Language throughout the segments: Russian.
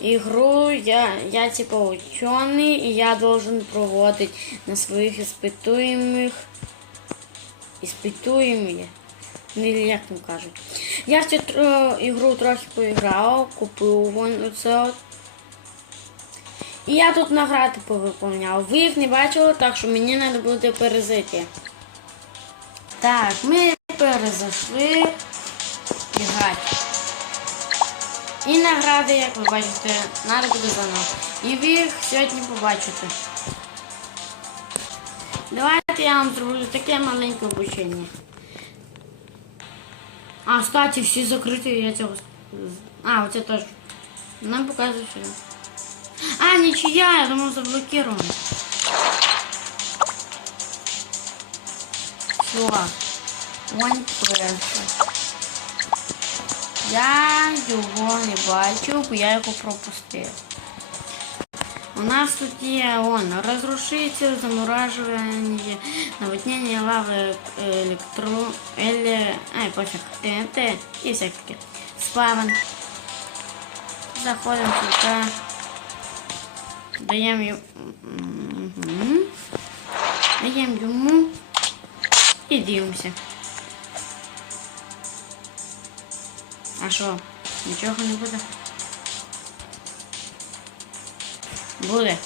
игру, я, я типа ученый, и я должен проводить на своих испытуемых испытуємі. Ну, или як там кажуть. Я в цю тро- ігру трохи поіграв, купив вон оце от. І я тут награди повиповняв. Ви їх не бачили, так що мені треба буде перезайти. Так, ми перезайшли і грати. І награди, як ви бачите, треба буде заново. І ви їх сьогодні побачите. Давайте я вам зроблю таке маленьке обучення. А, кстати, всі закриті, я цього. А, оце теж. Нам показує сюди. А, нічия, я думав заблокировано. Все. One person. Я його не бачу, бо я його пропустив. У нас тут є он, разрушитель, замораживание, наводнение лавы, электро... Эле... Ай, пофиг, ТНТ и всякие. Спавн. Заходим сюда. Даем ему... Мгм. Даем ему. И дивимся. А що? Нічого не буде? Буде.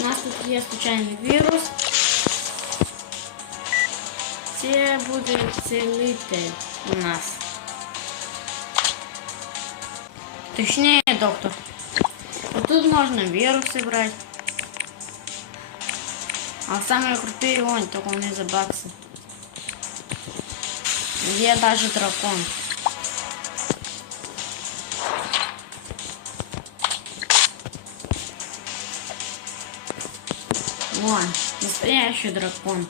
У нас тут є случайний вірус. Це буде цілитель у нас. Точніше, доктор. Тут можна віруси брати. А самые крутые он, только он из-за бакса. Є даже дракон. Вон, настоящий дракон.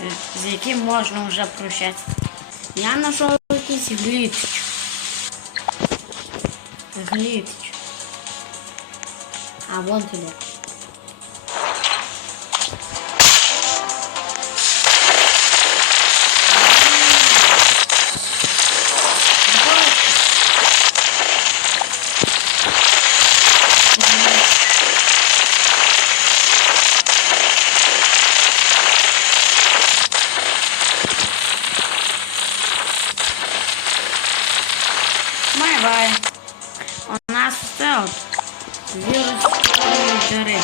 Е, З яким можна вже прощатися. Я знайшов якийсь глітч. Глітч. I want to know. Bye bye. On us felt. Virus. 4.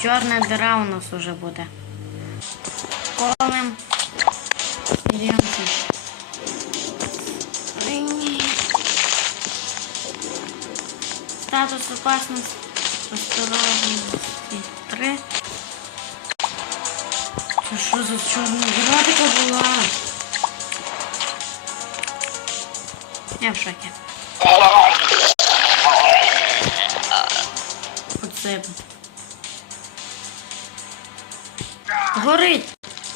Чорна дыра у нас уже будет. Колем. Берем. Статус опасности. Осторожности 3. Це що за чорна дыра така була? Я в шоке. Оце. Горить!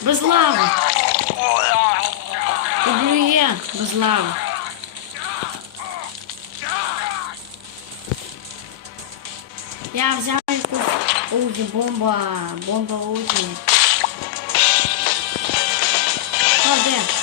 Без лави! Облює без лави. Я взяв якусь Угі, бомба, бомба Угі. Що, де?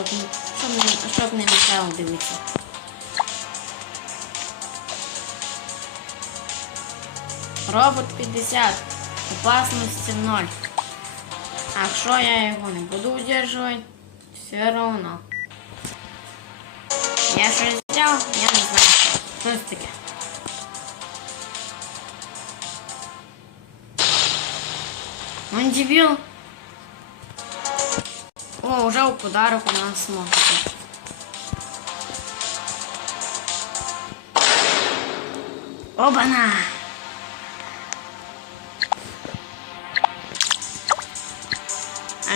А що, що з ними треба дивитися. Робот 50. Опасності 0. А якщо я його не буду удержувати, все равно. Я щось взяв, я не знаю. Що це таке? Он дебил. О, уже у подарок у нас смотрит. Оба-на!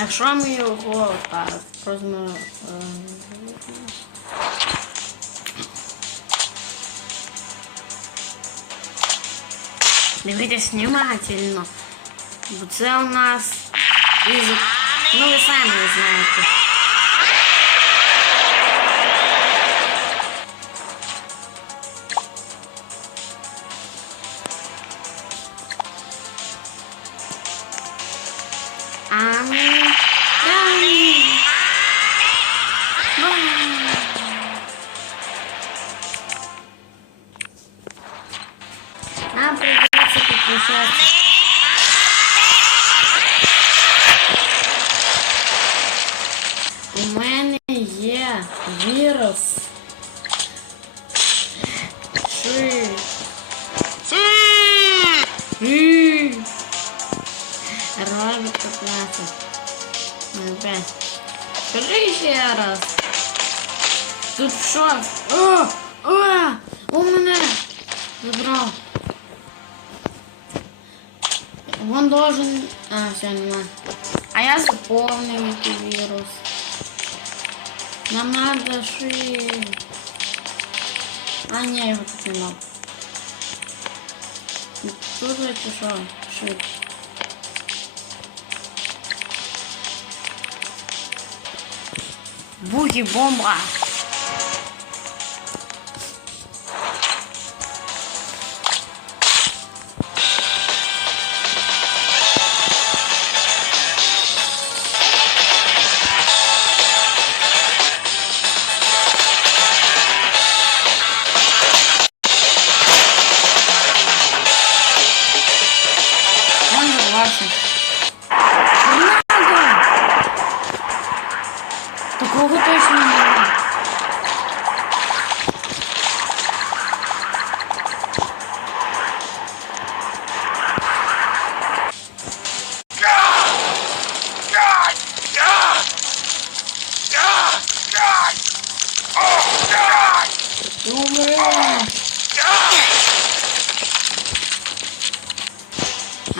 А ми його так, просто ми, е, Дивитесь внимательно. Бо це у нас із... Ну ви самі знаєте. Є вірус. Ши. Робить котлету. Опять. Скажи ще раз. Тут що? О! О! У мене забрав. Он должен... А, все, нема. А я заполнил этот вирус. Нам надо шить. А, не, его тут нема. Тут это что? Шить. Буги-бомба.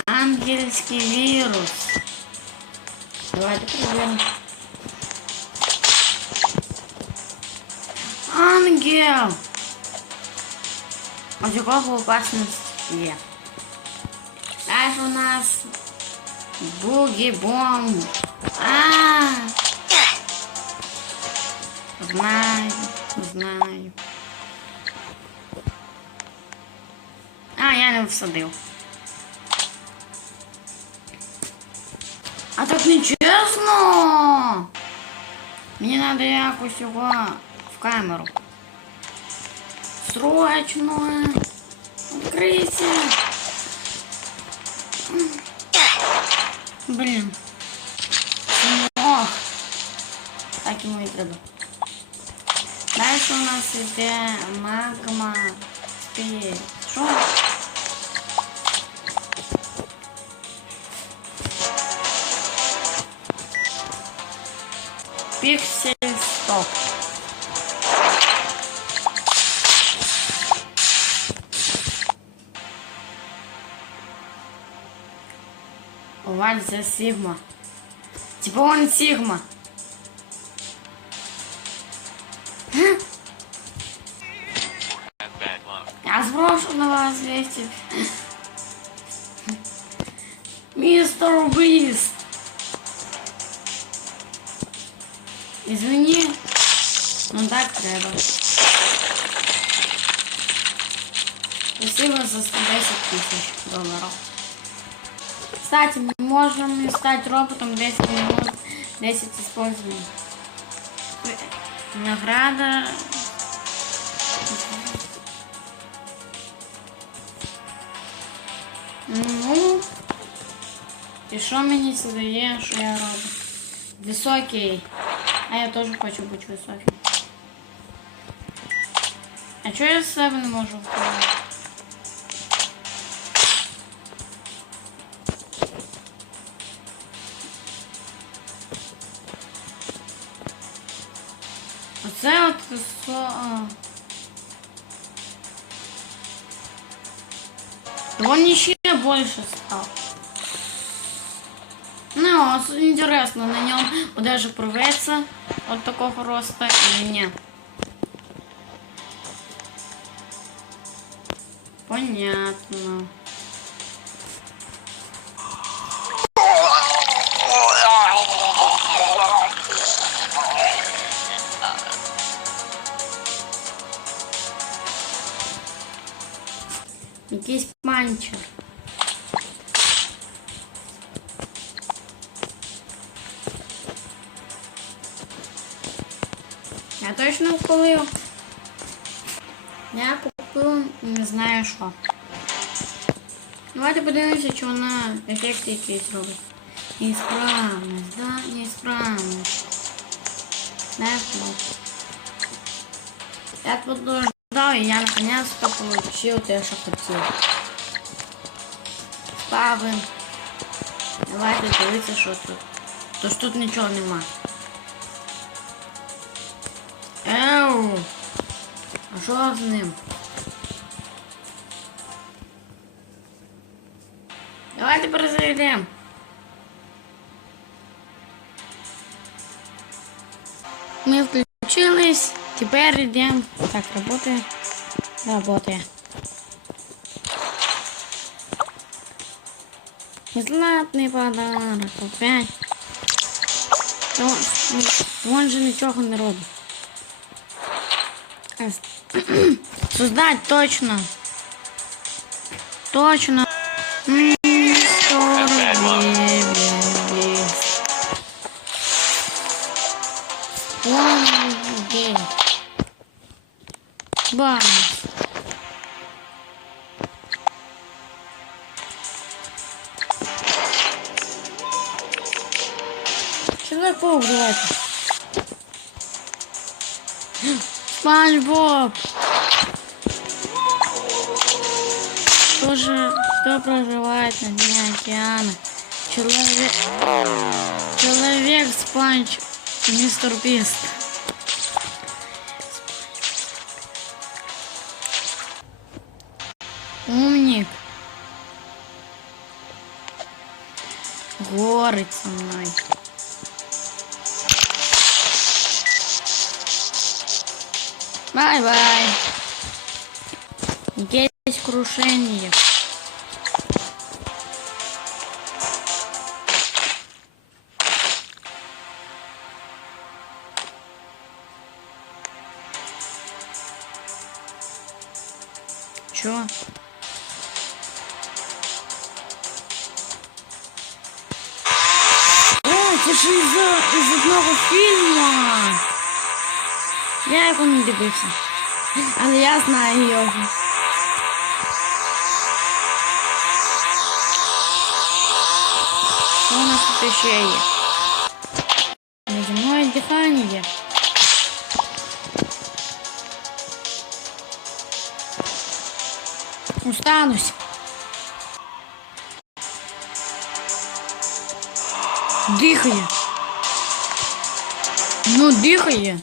Ангельский вирус. Давайте проверим. Ангел! Матюков в опасности. Дальше у нас буги-бомб. А, знаю, знаю. А, я не всадив. А так нечесно. Мені треба якось його в камеру. Срочно. Відкрийся. Блін. Ох. Так йому і треба. Далі у нас іде магма. Спі. Що? Пиксель стоп. Вальза Сигма. Типа он Сигма. Я сброшу на вас 200. Мистер Бист. Извини. Ну так треба. Спасибо за 110 тысяч долларов. Кстати, мы можем стать роботом 10 минут, 10 использований. Награда. Ну. І що мені це дає, що я роблю? Високий. А я тоже хочу быть высоким. А чё я с не могу вправить? Оце от со... Он еще больше стал. Ну, а, интересно, на нем даже прорвется от такого нет. Понятно. Якийсь панчер. точно впалив. Я купив не знаю що. Давайте подивимося, чи вона ефект якийсь робить. Неисправність, да? Неисправність. Не знаю. Я подождав і я наконец-то получил те, що хотів. Ставим. Давайте дивитися, що тут. Тож тут нічого нема. Еу! А що з ним? Давайте перезайдемо. Мы включились. Теперь идем. Так, работает. Работает. Бесплатный подарок. Опять. То, Вон же нічого не робить. Создать точно. Точно. Спанч Боб. Кто же, кто проживает на дне океана? Человек, человек Спанч, мистер Бист. Умник. Горы со Бай-бай. Есть крушение. Чё? О, це ж із, із одного фільму. Я його не дивився. Але я знаю його. Що у нас тут ще є? Неземное дихання. Устанусь. Дихає. Ну, дихає.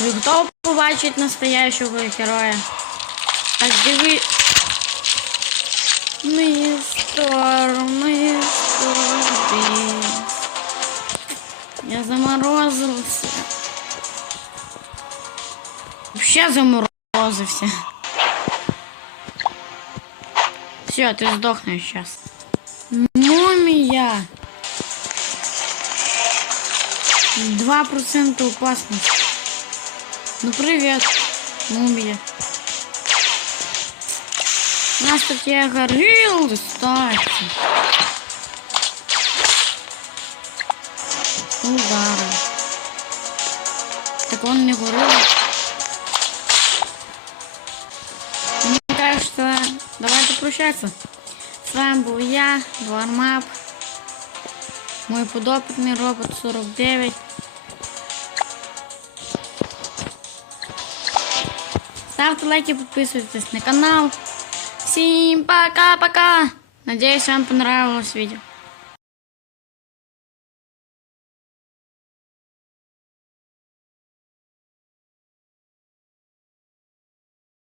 Ви готові побачити настоящого героя? Так диви. Мистер, мистер. Я заморозився. Вообще заморозився. Все, ты сдохнешь сейчас. Мумия. Два процента опасности. Ну привет, мумия. У нас тут я горил, кстати. Удары. Так он не горел. Мне кажется, давайте прощаться. С вами был я, Вармап, мой подопытный робот 49. Ставьте лайки, подписывайтесь на канал. Всем пока-пока. Надеюсь, вам понравилось видео.